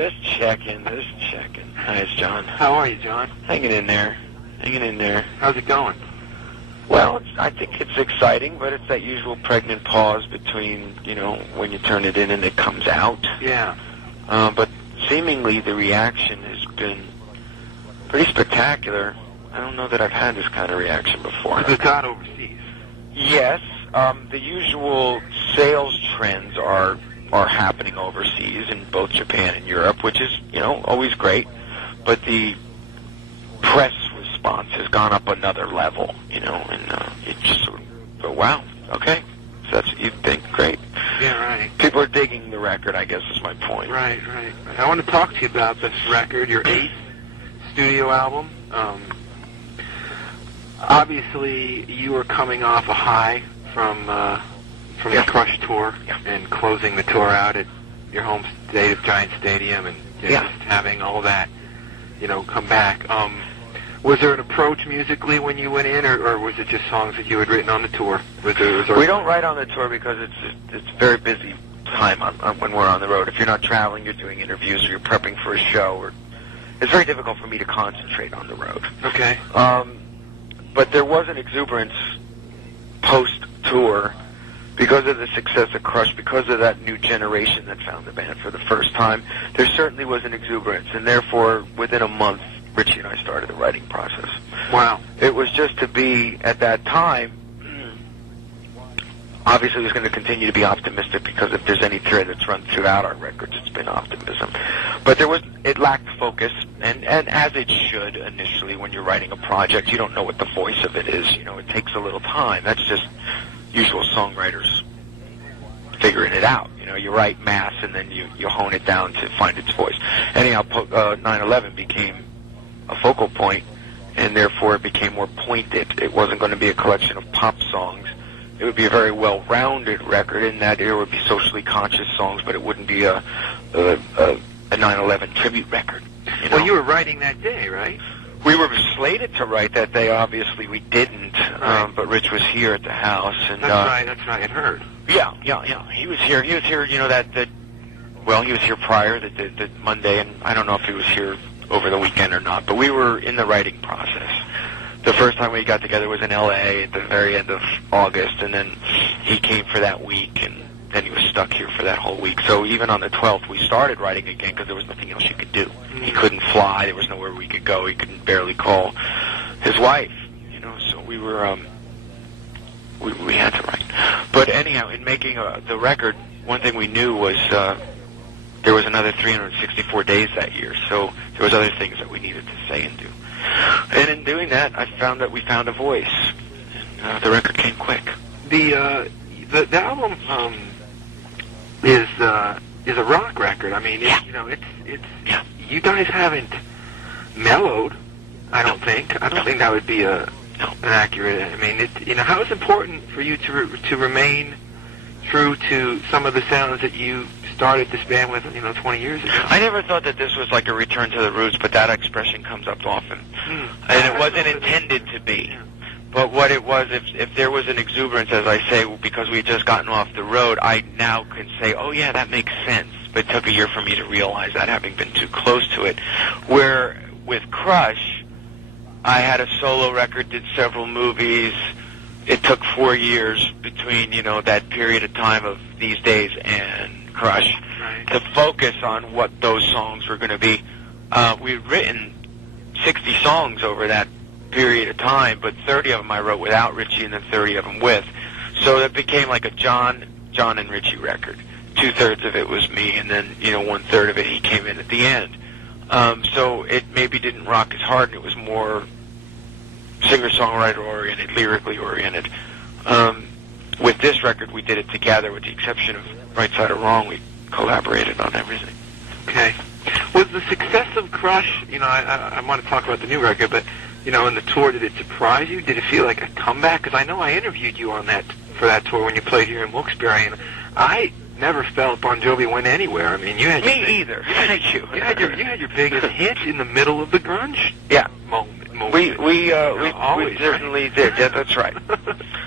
Just checking. Hi, it's John. How are you, John? Hanging in there. How's it going? Well, I think it's exciting, but it's that usual pregnant pause between, when you turn it in and it comes out. Yeah. But seemingly the reaction has been pretty spectacular. I don't know that I've had this kind of reaction before. Has it gone overseas? Yes. The usual sales trends are happening overseas in both Japan and Europe, which is, always great. But the press response has gone up another level, and it's just sort of, wow, okay. So that's what you think, great. Yeah, right. People are digging the record, I guess is my point. Right. I want to talk to you about this record, your 8th studio album. Obviously, you were coming off a high from the Crush tour and closing the tour out at your home state of Giant Stadium and just having all that, come back. Was there an approach musically when you went in, or was it just songs that you had written on the tour? We don't write on the tour because it's very busy time when we're on the road. If you're not traveling, you're doing interviews or you're prepping for a show. It's very difficult for me to concentrate on the road. Okay. But there was an exuberance post-tour because of the success of Crush, because of that new generation that found the band for the first time. There certainly was an exuberance, and therefore, within a month, Richie and I started the writing process. Wow. It was just to be, at that time, obviously it was going to continue to be optimistic because if there's any thread that's run throughout our records, it's been optimism. But it lacked focus, and as it should initially when you're writing a project, you don't know what the voice of it is. It takes a little time. That's just usual songwriters figuring it out. You write mass and then you hone it down to find its voice. Anyhow, 9/11 became a focal point, and therefore it became more pointed. It wasn't going to be a collection of pop songs. It would be a very well-rounded record in that there would be socially conscious songs, but it wouldn't be a 9/11 tribute record. Well, you were writing that day, right? We were slated to write that day. Obviously, we didn't. Right. But Rich was here at the house, and that's right. I'd heard. Yeah. He was here. He was here. He was here prior the Monday, and I don't know if he was here over the weekend or not. But we were in the writing process. The first time we got together was in L.A. at the very end of August, and then he came for that week, and then he was stuck here for that whole week. So even on the 12th, we started writing again because there was nothing else you could do. He couldn't fly. There was nowhere we could go. He could barely call his wife, So we were, we had to write. But anyhow, in making the record, one thing we knew was there was another 364 days that year. So there was other things that we needed to say and do. And in doing that, I found that we found a voice. And the record came quick. The album is a rock record. I mean, it's you guys haven't mellowed. I don't think. I don't think that would be an accurate. I mean, how is it important for you to remain true to some of the sounds that you started this band with, 20 years ago? I never thought that this was like a return to the roots, but that expression comes up often. And it wasn't intended to be. But what it was, if there was an exuberance, as I say, because we had just gotten off the road, I now can say, oh yeah, that makes sense. But it took a year for me to realize that, having been too close to it. Where with Crush, I had a solo record, did several movies. It took 4 years between, that period of time of These Days and Crush to focus on what those songs were going to be. We'd written 60 songs over that period of time, but 30 of them I wrote without Richie and then 30 of them with. So it became like a Jon and Richie record. 2/3 of it was me, and then, 1/3 of it he came in at the end. So it maybe didn't rock as hard, and it was more singer-songwriter oriented, lyrically oriented. With this record, we did it together, with the exception of Right Side or Wrong. We collaborated on everything. Okay. Was the success of Crush, I want to talk about the new record, but, in the tour, did it surprise you? Did it feel like a comeback? Because I know I interviewed you for that tour when you played here in Wilkes-Barre, and I never felt Bon Jovi went anywhere. I mean, you had either. Thank you. You had your biggest hit in the middle of the grunge moment. We certainly did. Yeah, that's right.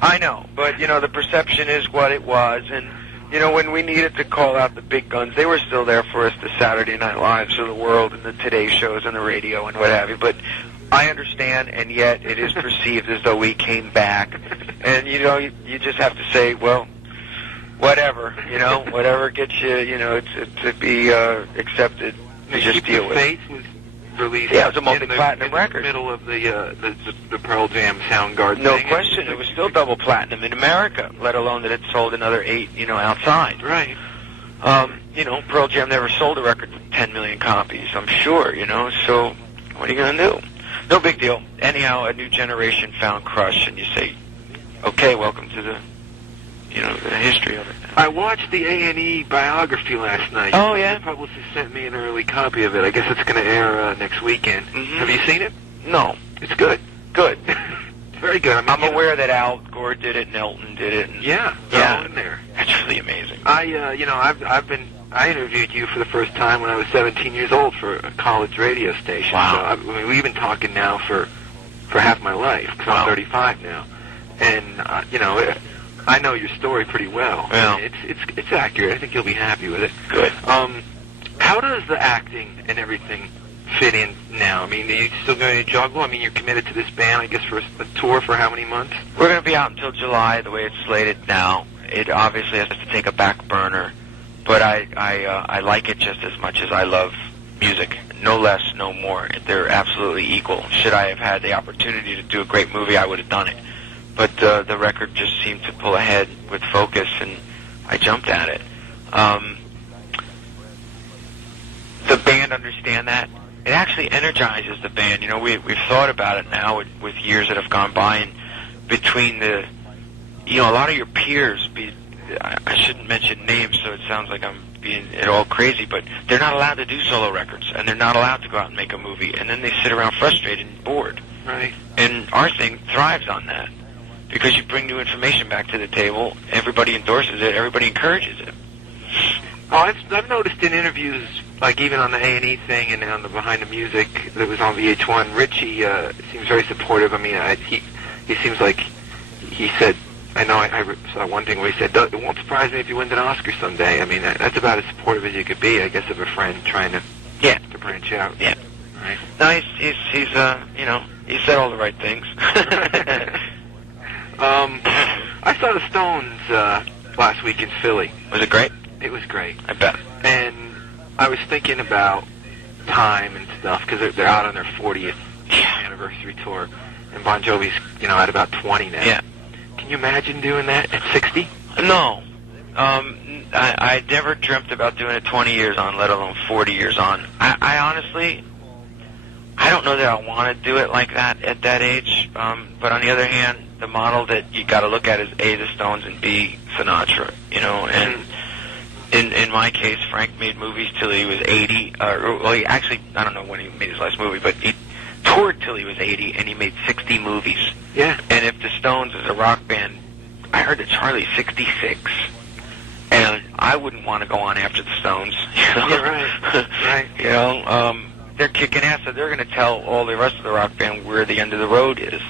I know, but the perception is what it was, and You know, when we needed to call out the big guns, they were still there for us, the Saturday Night Lives of the world and the Today shows and the radio and what have you. But I understand, and yet it is perceived as though we came back. And, you know, you just have to say, well, whatever, you know, whatever gets you, you know, to be accepted, you just deal with it. Was released. Yeah, it was a multi-platinum record. In the middle of the Pearl Jam Soundgarden No thing. question. It was still double platinum in America, let alone that it sold another 8, you know, outside. Right. You know, Pearl Jam never sold a record with 10 million copies, I'm sure, you know, so what are you going to do? No big deal. Anyhow, a new generation found Crush, and you say, okay, welcome to the, you know, the history of it. I watched the A&E biography last night. Oh, yeah? The publicist sent me an early copy of it. I guess it's going to air next weekend. Mm-hmm. Have you seen it? No. It's good. Good. It's very good. I mean, I'm aware that Al Gore did it, and Elton did it. And yeah, they're all in there. That's really amazing. I interviewed you for the first time when I was 17 years old for a college radio station. Wow. So we've been talking now for half my life, because I'm 35 now. And, you know, I know your story pretty well. Yeah. It's accurate. I think you'll be happy with it. Good. How does the acting and everything fit in now? I mean, are you still going to juggle? I mean, you're committed to this band, I guess, for a tour for how many months? We're going to be out until July, the way it's slated now. It obviously has to take a back burner, but I like it just as much as I love music. No less, no more. They're absolutely equal. Should I have had the opportunity to do a great movie, I would have done it. But the record just seemed to pull ahead with focus, and I jumped at it. The band understand that. It actually energizes the band. You know, we've thought about it now with years that have gone by, and between the, you know, a lot of your peers, I shouldn't mention names so it sounds like I'm being at all crazy, but they're not allowed to do solo records, and they're not allowed to go out and make a movie, and then they sit around frustrated and bored. Right. And our thing thrives on that, because you bring new information back to the table, everybody endorses it, everybody encourages it. Oh, I've noticed in interviews, like even on the A&E thing and on the Behind the Music that was on VH1, Richie seems very supportive. I mean, he seems like he said, I know I saw one thing where he said, it won't surprise me if you win an Oscar someday. I mean, that's about as supportive as you could be, I guess, of a friend trying to branch out. Yeah. Right. No, he's you know, he said all the right things. I saw the Stones last week in Philly. Was it great? It was great. I bet. And I was thinking about time and stuff, because they're out on their 40th anniversary tour, and Bon Jovi's, you know, at about 20 now. Yeah. Can you imagine doing that at 60? No. I never dreamt about doing it 20 years on, let alone 40 years on. I honestly, I don't know that I want to do it like that at that age, but on the other hand, the model that you got to look at is A, the Stones, and B, Sinatra, you know, and in my case, Frank made movies till he was 80, well, he actually, I don't know when he made his last movie, but he toured till he was 80, and he made 60 movies. Yeah. And if the Stones is a rock band, I heard that Charlie's 66, and I wouldn't want to go on after the Stones. You know? Yeah, right. Right. You know, they're kicking ass, so they're going to tell all the rest of the rock band where the end of the road is.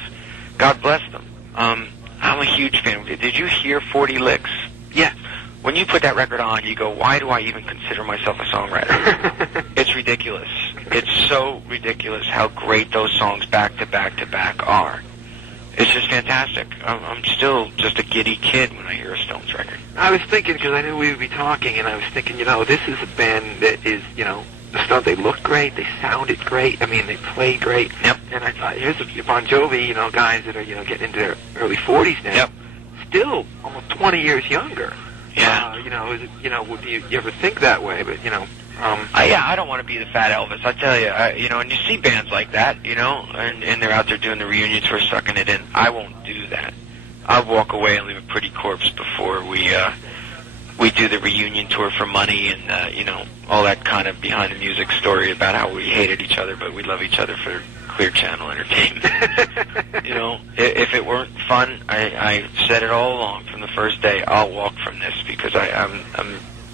God bless them. I'm a huge fan. Did you hear 40 Licks? Yeah. When you put that record on, you go, why do I even consider myself a songwriter? It's ridiculous. It's so ridiculous how great those songs back to back to back are. It's just fantastic. I'm still just a giddy kid when I hear a Stones record. I was thinking, because I knew we would be talking, and I was thinking, you know, this is a band that is, you know, the Stones, they look great, they sounded great, I mean, they play great. Yep. And I thought, here's a Bon Jovi, you know, guys that are, you know, getting into their early 40s now. Yep. Still almost 20 years younger. Yeah. You know, would you ever think that way? But, you know, I don't want to be the fat Elvis. I tell you, you know, and you see bands like that, you know, and they're out there doing the reunion tour, sucking it in. I won't do that. I'll walk away and leave a pretty corpse before we do the reunion tour for money and, you know, all that kind of behind the music story about how we hated each other, but we love each other for Clear Channel Entertainment. You know, if it weren't fun, I said it all along from the first day, I'll walk from this because I'm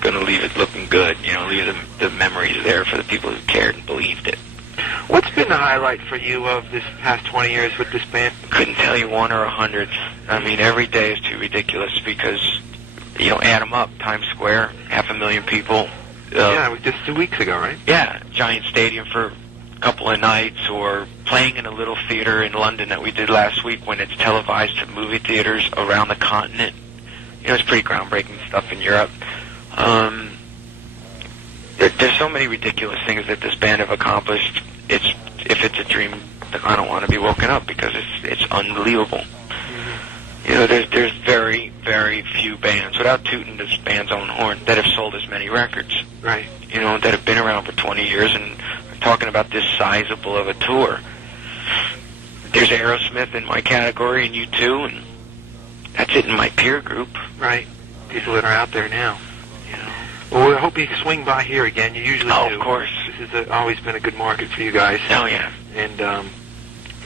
going to leave it looking good, you know, leave the memories there for the people who cared and believed it. What's been the highlight for you of this past 20 years with this band? Couldn't tell you 1 or 100. I mean, every day is too ridiculous because you know, add them up. Times Square, 500,000 people. Yeah, it was just 2 weeks ago, right? Yeah, Giant Stadium for a couple of nights, or playing in a little theater in London that we did last week when it's televised to movie theaters around the continent. You know, it's pretty groundbreaking stuff in Europe. There's so many ridiculous things that this band have accomplished. If it's a dream, I don't want to be woken up, because it's unbelievable. You know, there's very, very few bands, without tooting this band's own horn, that have sold as many records. Right. You know, that have been around for 20 years and are talking about this sizable of a tour. There's Aerosmith in my category, and U2, and that's it in my peer group. Right. People that are out there now. You know. Well, I hope you swing by here again. You usually do. Of course. This has always been a good market for you guys. Oh, yeah. And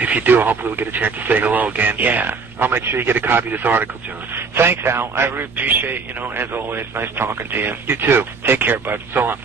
if you do, hopefully we'll get a chance to say hello again. Yeah. I'll make sure you get a copy of this article, Jon. Thanks, Al. I really appreciate, you know, as always, nice talking to you. You too. Take care, bud. So long.